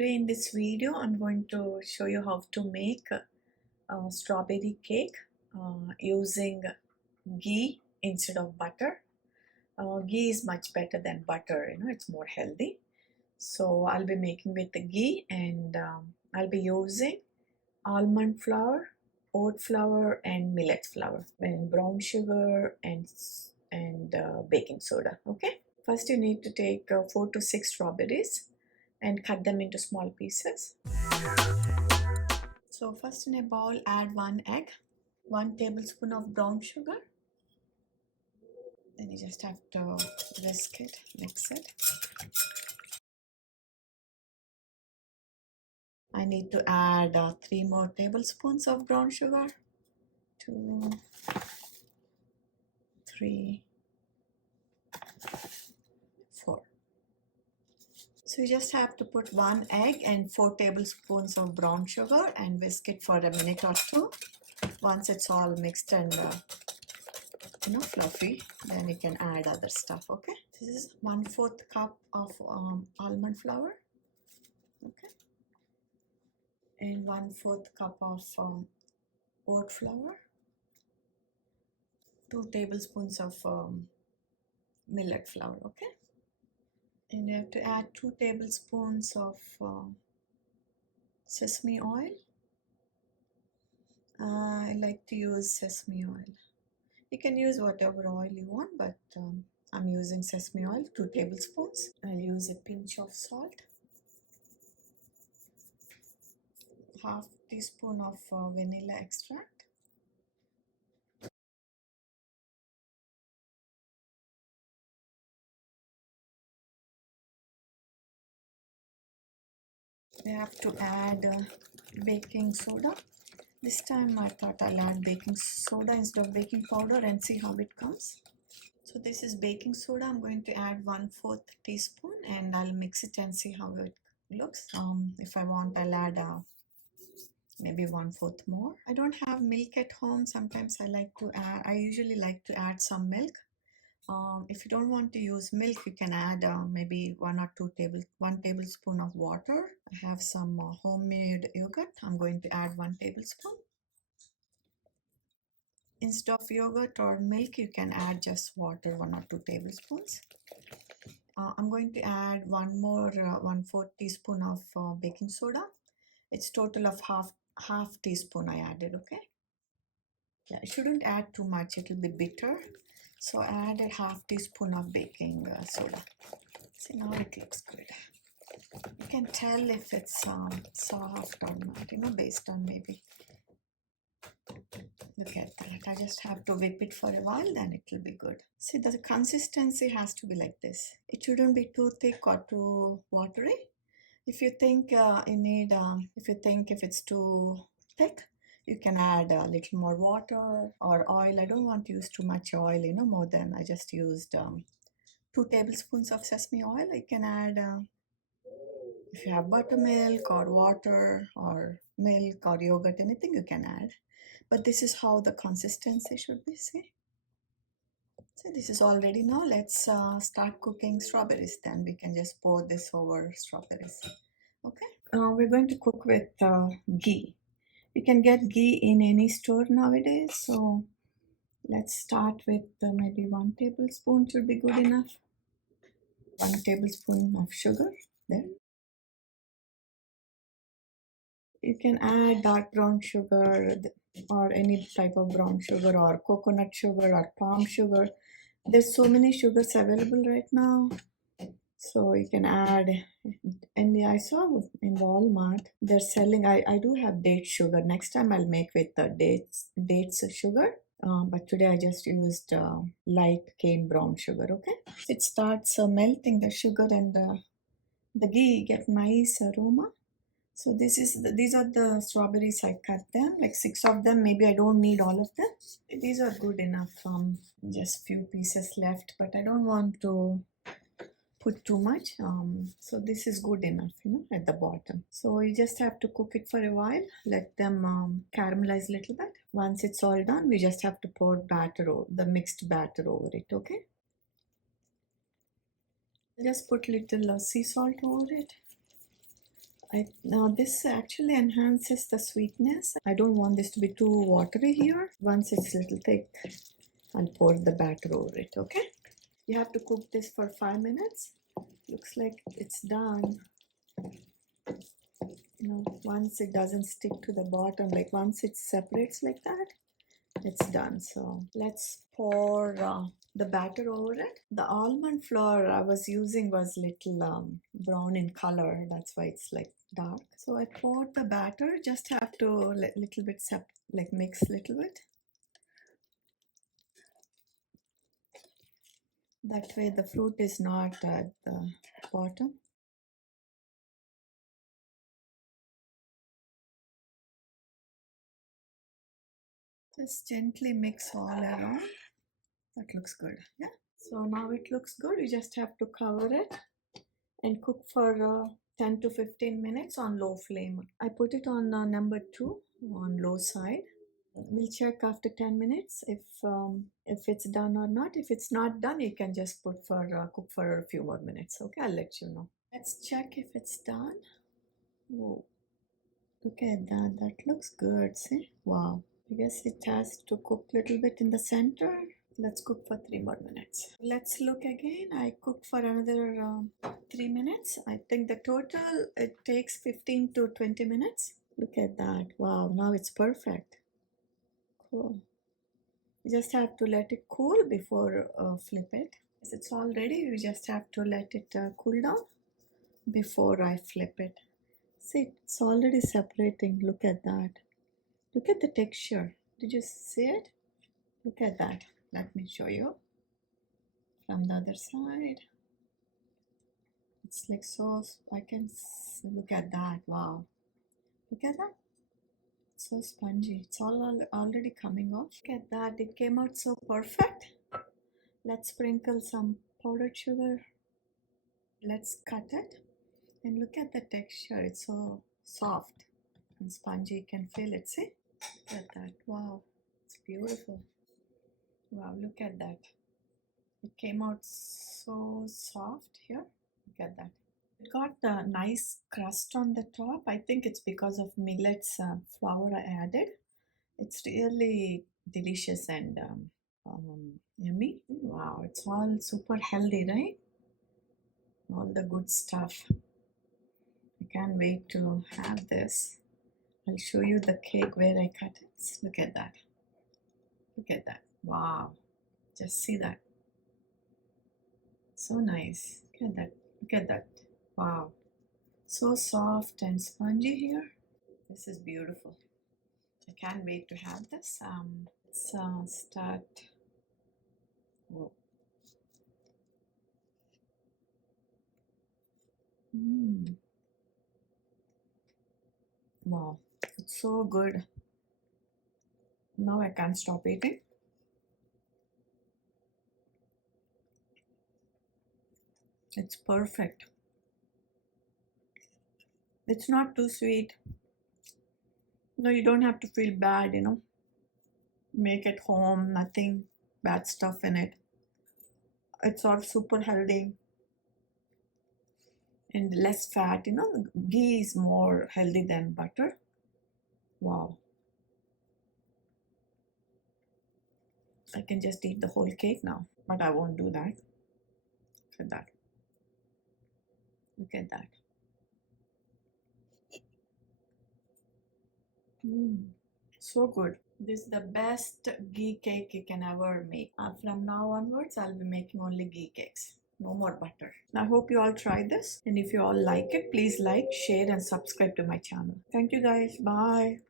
Today in this video I'm going to show you how to make a strawberry cake using ghee instead of butter. Ghee is much better than butter, it's more healthy. So I'll be making with the ghee, and I'll be using almond flour, oat flour and millet flour, and brown sugar and baking soda. Okay, first you need to take 4 to 6 strawberries and cut them into small pieces. So first in a bowl add 1 egg, 1 tablespoon of brown sugar. Then you just have to whisk it, mix it. I need to add 3 more tablespoons of brown sugar. 2, 3, 4. So you just have to put 1 egg and 4 tablespoons of brown sugar and whisk it for a minute or 2. Once it's all mixed and fluffy, then you can add other stuff. Okay, this is 1/4 cup of almond flour. Okay, and 1/4 cup of oat flour, 2 tablespoons of millet flour. Okay, and you have to add 2 tablespoons of sesame oil. I like to use sesame oil. You can use whatever oil you want, but I'm using sesame oil, 2 tablespoons. I'll use a pinch of salt, half teaspoon of vanilla extract, I have to add baking soda. This time I thought I'll add baking soda instead of baking powder and see how it comes. So this is baking soda. I'm going to add 1/4 teaspoon and I'll mix it and see how it looks. If I want, I'll add maybe 1/4 more. I don't have milk at home. Sometimes I usually like to add some milk. If you don't want to use milk, you can add maybe 1 tablespoon of water. I have some homemade yogurt. I'm going to add 1 tablespoon. Instead of yogurt or milk, you can add just water, 1 or 2 tablespoons. I'm going to add 1/4 teaspoon of baking soda. It's total of half teaspoon I added. Okay. Yeah, I shouldn't add too much. It will be bitter. So I added half teaspoon of baking soda. See, now it looks good. You can tell if it's soft or not, based on maybe. Look at that. I just have to whip it for a while, then it will be good. See, the consistency has to be like this. It shouldn't be too thick or too watery. If you think if it's too thick, you can add a little more water or oil. I don't want to use too much oil, more than I just used 2 tablespoons of sesame oil. You can add, if you have buttermilk or water or milk or yogurt, anything you can add. But this is how the consistency should be, see? So this is all ready now. Let's start cooking strawberries. Then we can just pour this over strawberries. Okay. We're going to cook with ghee. You can get ghee in any store nowadays. So let's start with maybe 1 tablespoon should be good enough. 1 tablespoon of sugar there. You can add dark brown sugar or any type of brown sugar or coconut sugar or palm sugar. There's so many sugars available right now. So you can add, and I saw in Walmart, they're selling, I do have date sugar. Next time I'll make with the dates sugar. But today I just used light cane brown sugar, okay? It starts melting the sugar and the ghee get nice aroma. So these are the strawberries. I cut them, like 6 of them. Maybe I don't need all of them. These are good enough. Just few pieces left, but I don't want to put too much. So this is good enough, at the bottom. So you just have to cook it for a while. Let them caramelize a little bit. Once it's all done, we just have to pour the mixed batter over it, okay? Just put little sea salt over it. Now this actually enhances the sweetness. I don't want this to be too watery here. Once it's a little thick, I'll pour the batter over it, okay? You have to cook this for 5 minutes. Looks like it's done. Once it doesn't stick to the bottom, like once it separates like that, it's done. So let's pour the batter over it. The almond flour I was using was little brown in color. That's why it's like dark. So I poured the batter. Just have to little bit like mix little bit. That way the fruit is not at the bottom. Just gently mix all around. That looks good. Yeah. So now it looks good. You just have to cover it and cook for 10 to 15 minutes on low flame. I put it on number 2 on low side. We'll check after 10 minutes if it's done or not. If it's not done, you can just put for cook for a few more minutes. Okay, I'll let you know. Let's check if it's done. Whoa. Look at that. That looks good. See? Wow. I guess it has to cook a little bit in the center. Let's cook for 3 more minutes. Let's look again. I cooked for another 3 minutes. I think the total it takes 15 to 20 minutes. Look at that. Wow, now it's perfect. Cool. You just have to let it cool before flip it. As it's all ready, you just have to let it cool down before I flip it. See, it's already separating. Look at that. Look at the texture. Did you see it? Look at that. Let me show you from the other side. It's like so, I can look at that. Wow. Look at that. It's so spongy. It's all already coming off. Look at that. It came out so perfect. Let's sprinkle some powdered sugar. Let's cut it. And look at the texture. It's so soft and spongy. You can feel it. See? Look at that. Wow. It's beautiful. Wow. Look at that. It came out so soft here. Look at that. It got a nice crust on the top. I think it's because of millets flour I added. It's really delicious and yummy. Wow, it's all super healthy, right? All the good stuff. I can't wait to have this. I'll show you the cake where I cut it. Look at that. Look at that. Wow. Just see that. So nice. Look at that. Look at that. Wow. So soft and spongy here. This is beautiful. I can't wait to have this. Let's start. Whoa. Wow, it's so good. Now I can't stop eating. It's perfect. It's not too sweet. No, you don't have to feel bad, Make it home, nothing bad stuff in it. It's all super healthy and less fat. Ghee is more healthy than butter. Wow. I can just eat the whole cake now, but I won't do that. Look at that. Look at that. So good. This is the best ghee cake you can ever make. From now onwards, I'll be making only ghee cakes. No more butter. I hope you all try this. And if you all like it, please like, share and subscribe to my channel. Thank you guys. Bye.